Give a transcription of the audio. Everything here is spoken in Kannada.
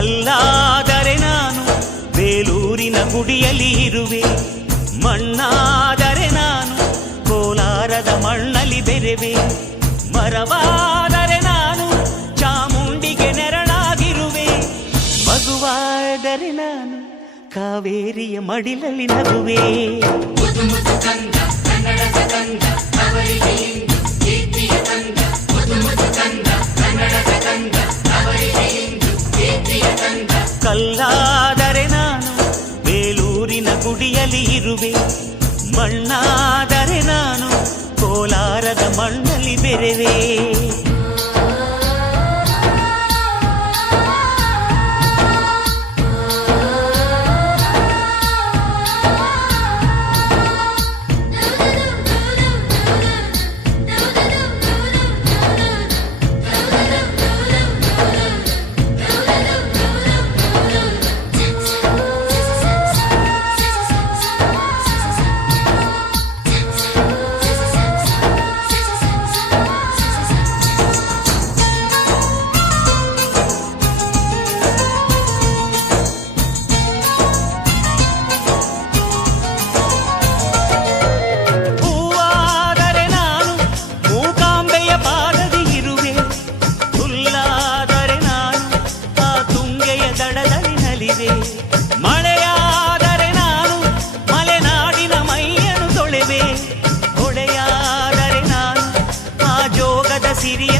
ಕಲ್ಲಾದರೆ ನಾನು ಬೇಲೂರಿನ ಗುಡಿಯಲ್ಲಿ ಇರುವೆ, ಮಣ್ಣಾದರೆ ನಾನು ಕೋಲಾರದ ಮಣ್ಣಲ್ಲಿ ಬೆರೆವೆ, ಮರವಾದರೆ ನಾನು ಚಾಮುಂಡಿಗೆ ನೆರಳಾಗಿರುವೆ, ಮಗುವಾದರೆ ನಾನು ಕಾವೇರಿಯ ಮಡಿಲಲ್ಲಿ ನಗುವೆ. ಕಲ್ಲಾದರೆ ನಾನು ಬೇಲೂರಿನ ಗುಡಿಯಲ್ಲಿ ಇರುವೆ, ಮಣ್ಣಾದರೆ ನಾನು ಕೋಲಾರದ ಮಣ್ಣಲ್ಲಿ ಬೆರೆವೆ. ಮಳೆಯಾದರೆ ನಾನು ಮಲೆನಾಡಿನ ಮೈಯನ್ನು ತೊಳೆವೆ, ಹೊಳೆಯಾದರೆ ನಾನು ಆ ಜೋಗದ ಸಿರಿಯ